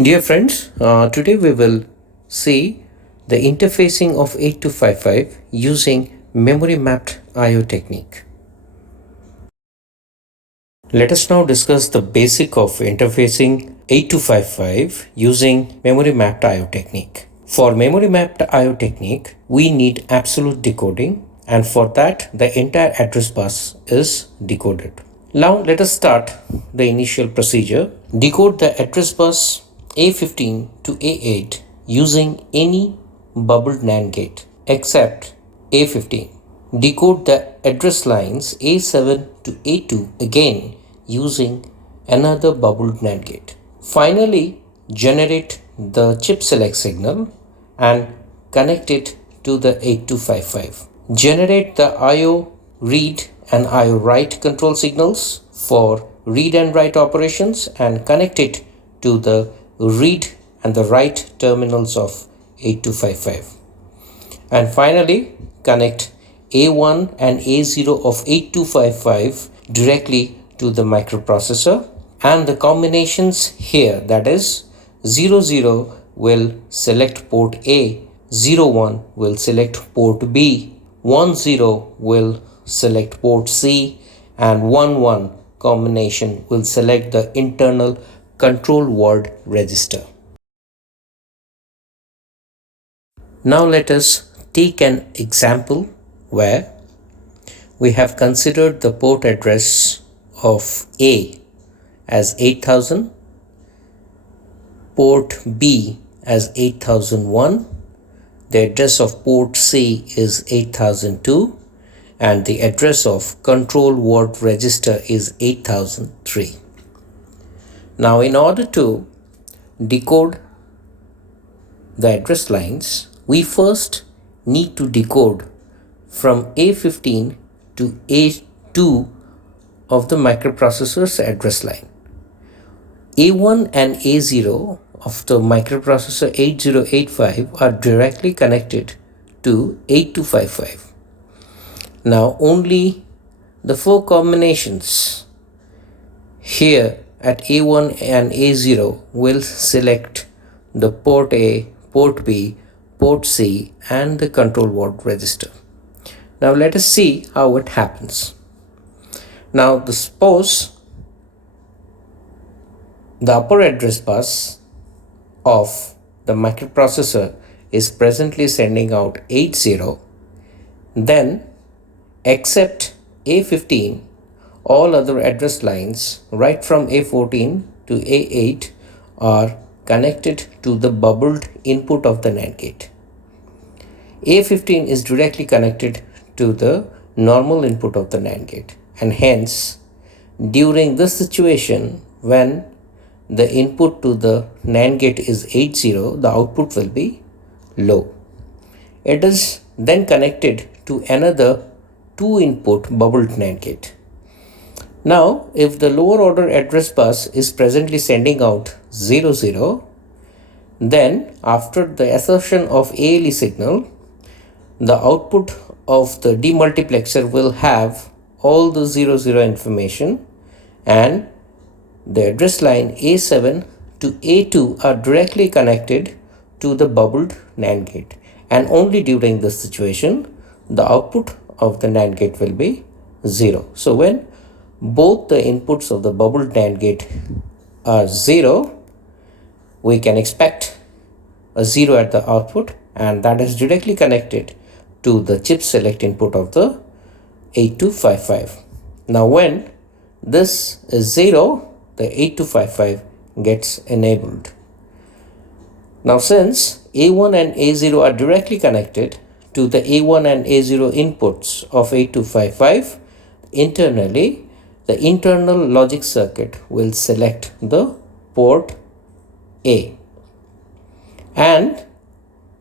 Dear friends, today we will see the interfacing of 8255 using memory mapped I/O technique. Let us now discuss the basic of interfacing 8255 using memory mapped I/O technique. For memory mapped I/O technique, we need absolute decoding, and for that the entire address bus is decoded. Now let us start the initial procedure. Decode the address bus A15 to A8 using any bubbled NAND gate except A15. Decode the address lines A7 to A2 again using another bubbled NAND gate. Finally, generate the chip select signal and connect it to the 8255. Generate the I/O read and I/O write control signals for read and write operations and connect it to the read and the write terminals of 8255. And finally, connect A1 and A0 of 8255 directly to the microprocessor, and the combinations here, that is 00 will select port A, 01 will select port B, 10 will select port C, and 11 combination will select the internal control word register. Now let us take an example where we have considered the port address of A as 8000, port B as 8001, the address of port C is 8002, and the address of control word register is 8003. Now in order to decode the address lines, we first need to decode from A15 to A2 of the microprocessor's address line. A1 and A0 of the microprocessor 8085 are directly connected to 8255. Now only the four combinations here at A1 and A0 will select the port A, port B, port C, and the control word register. Now let us see how it happens. Now suppose the upper address bus of the microprocessor is presently sending out 80, then except A15, all other address lines right from A14 to A8 are connected to the bubbled input of the NAND gate. A15 is directly connected to the normal input of the NAND gate, and hence during this situation, when the input to the NAND gate is 80, the output will be low. It is then connected to another 2 input bubbled NAND gate. Now if the lower order address bus is presently sending out 00, then after the assertion of ALE signal, the output of the demultiplexer will have all the 00 information, and the address line A7 to A2 are directly connected to the bubbled NAND gate, and only during this situation the output of the NAND gate will be 0. So when both the inputs of the bubbled NAND gate are 0, we can expect a 0 at the output, and that is directly connected to the chip select input of the 8255. Now when this is 0, the 8255 gets enabled. Now since A1 and A0 are directly connected to the A1 and A0 inputs of 8255, internally the internal logic circuit will select the port A. And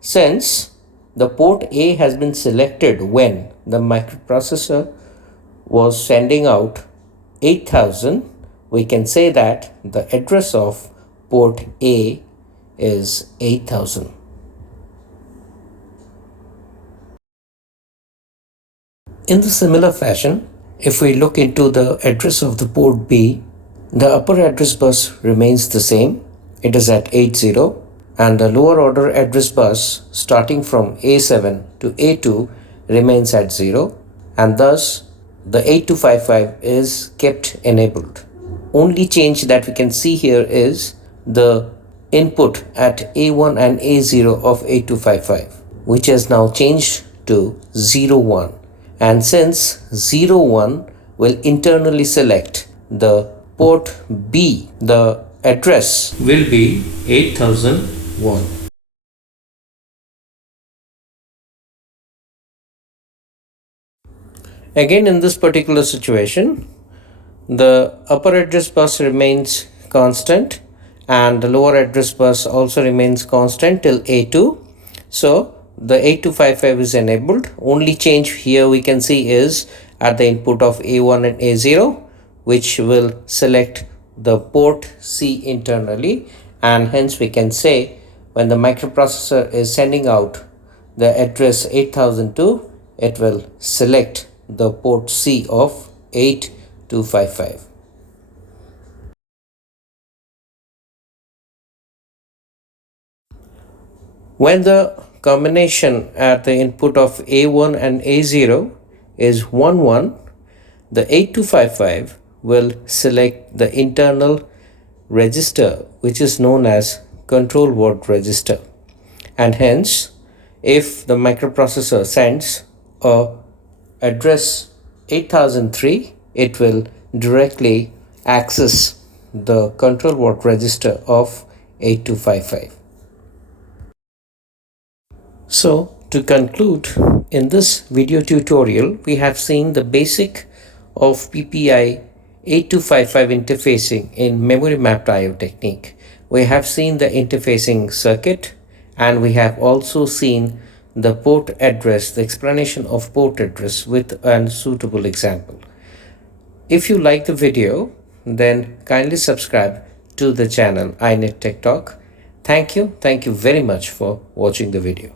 since the port A has been selected when the microprocessor was sending out 8000, we can say that the address of port A is 8000. In the similar fashion, if we look into the address of the port B, the upper address bus remains the same, it is at 80, and the lower order address bus starting from A7 to A2 remains at 0, and thus the 8255 is kept enabled. Only change that we can see here is the input at A1 and A0 of 8255, which has now changed to 01. And since 01 will internally select the port B, the address will be 8001. Again, in this particular situation, the upper address bus remains constant and the lower address bus also remains constant till A2. So the 8255 is enabled. Only change here we can see is at the input of A1 and A0, which will select the port C internally, and hence we can say when the microprocessor is sending out the address 8002, it will select the port C of 8255. When the combination at the input of A1 and A0 is 1 1, the 8255 will select the internal register, which is known as control word register, and hence if the microprocessor sends a address 8003, it will directly access the control word register of 8255. So to conclude, in this video tutorial we have seen the basic of PPI 8255 interfacing in memory mapped IO technique. We have seen the interfacing circuit, and we have also seen the port address, the explanation of port address with a suitable example. If you like the video, then kindly subscribe to the channel iNet Tech Talk. Thank you very much for watching the video.